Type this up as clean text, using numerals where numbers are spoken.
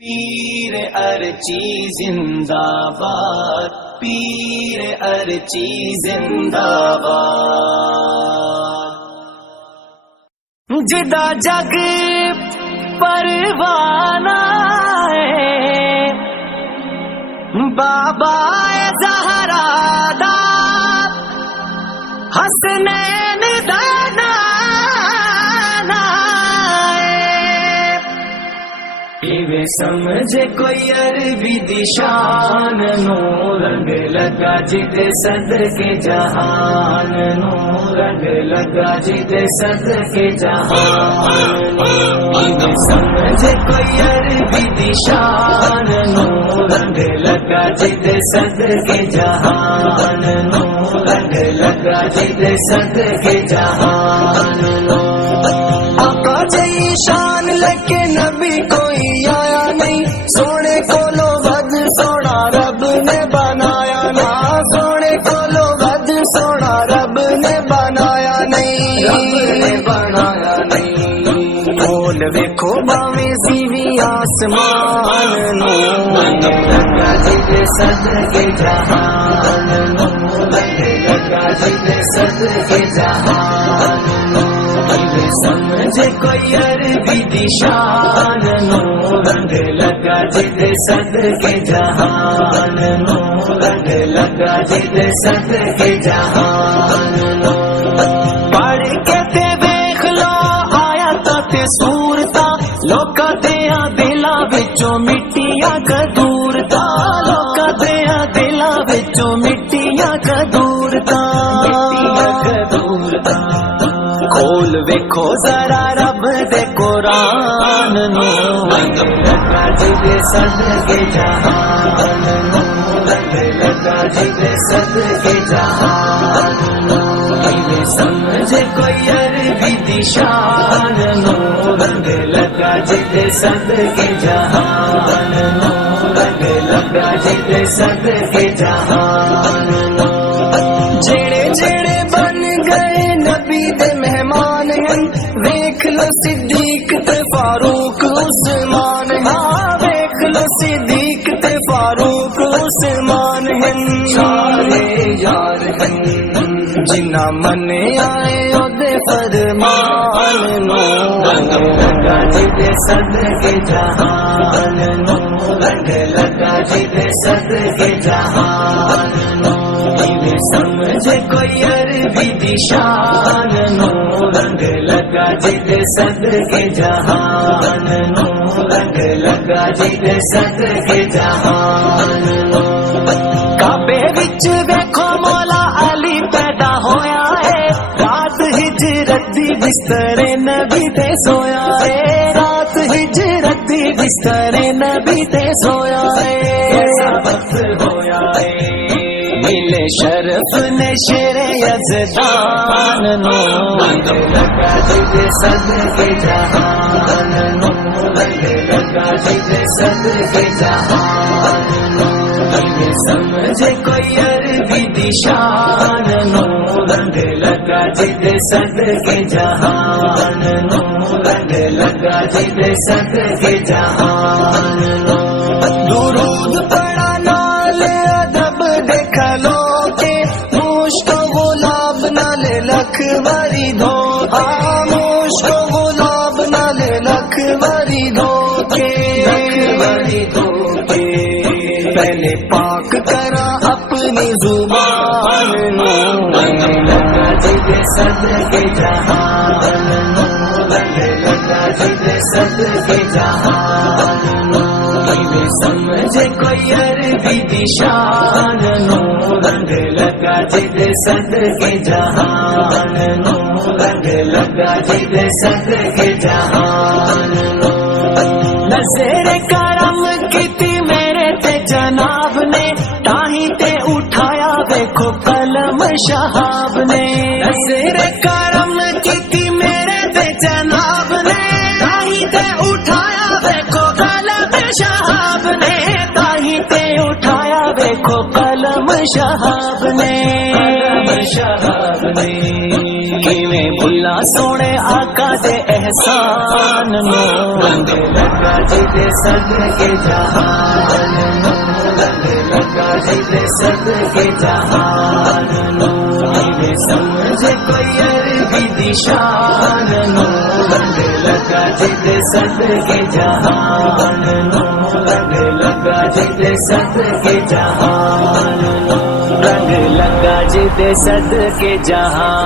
پیر ارچی زندہ باد، پیر ارچی زندہ باد، جدا جگ پروانہ ہے بابا زہرا دا حسنین دا ایویں سمجھے کوئی عربی دی شان نو، رنگ لگا جدے صدقے جہان نو، رنگ لگا جدے صدقے جہان نو، ایویں سمجھے کوئی عربی دی شان نو، رنگ لگا جدے صدقے جہان نو، رنگ لگا جدے صدقے جہان نو۔ آقا جی شان لکے نبی کوئی آیا نہیں، سونے کو لو ود سونا رب نے بنایا نا، سونے کو لو ود سونا رب نے بنایا نہیں، رب نے بنایا نہیں۔ بول ویکھو باویں زیوی آسمان نو، لگا جدے صدقے جہان نو، لگا جدے صدقے جہان نو، سمجھے کوئی عربی دی شان نو، رنگ لگا جدے صدقے جہان نو، رنگ لگا جدے صدقے جہان نو۔ پڑھ کے تے ویکھ لو آیاتاں تے سورتاں، لوکاں دیاں دلاں وچوں مٹیاں کدورتاں، لوکاں دیاں دلاں وچوں مٹیاں کدورتاں، کھول ویکھو ذرا رب دے قرآن نو، رنگ لگا جدے صدقے جہان نو، رنگ لگا جدے صدقے جہان نو، ایویں سمجھے کوئی عربی دی شان نو، رنگ لگا جدے صدقے جہان نو، رنگ لگا جدے صدقے جہان نو۔ جڑے جڑے بن گئے نبی دے مہمان ہیں، ویکھ لو صدیق تے فاروق عثمان، ہاں ویکھ لو صدیق تے فاروق عثمان ہیں، سارے یار ہیں جنہ منے آئے او دے فرمان نو، رنگ لگا جدے صدقے جہان نو، رنگ لگا جدے صدقے جہان نو، ایویں سمجھے کوئی عربی دی شان نو، رنگ لگا جدے صدقے جہان نو، رنگ لگا جدے صدقے جہان نو۔ کعبے وچ ویکھو مولا علی پیدا ہویا ہے، رات ہجرت دی بستر نبی تے سویا ہے، رات ہجرت دی بستر نبی تے سویا ہے، ایسا وقت ہویا ہے ملے شرف نے شیر یزدان نو، رنگ لگا جدے صدقے جہان نو، رنگ لگا جدے صدقے جہان نو، ایویں سمجھے کوئی عربی دی شان نو، رنگ لگا جدے صدقے جہان نو، رنگ لگا جدے صدقے جہان نو۔ درود پڑھا نال ادب دیکھا لو کے، مشک غلاب نال لکھ واری دھو، مشک غلاب نال لکھ واری دھو کے، لکھ واری دھو کے، پہلے پاک کرا اپنی زبان نو، رنگ لگا جدے صدقے جہان نو، رنگ لگا جدے صدقے جہان نو، ایویں سمجھے کوئی عربی دی شان نو، رنگ لگا جدے صدقے جہان نو، رنگ لگا جدے صدقے جہان نو۔ نظر کرم کیتی میرے تے جناب نے، تاہی تے اٹھایا ویکھو قلم شہاب نے، نظر کرم کیتی میرے تے جناب نے، تاہی تے اٹھایا ویکھو قلم شہاب نے، تاہی تے اٹھایا ویکھو قلم شہاب نے، قلم شہاب نے، کیویں بھلا سونے آقا دے احسان نو رنگ لگا جدے صدقے جہان نو رنگ لگا جدے صدقے جہان نو میں سمجھ کوئی عربی دی شان نو رنگ لگا جدے صدقے جہان نو رنگ لگا جدے صدقے جہان نو رنگ لگا جدے صدقے جہان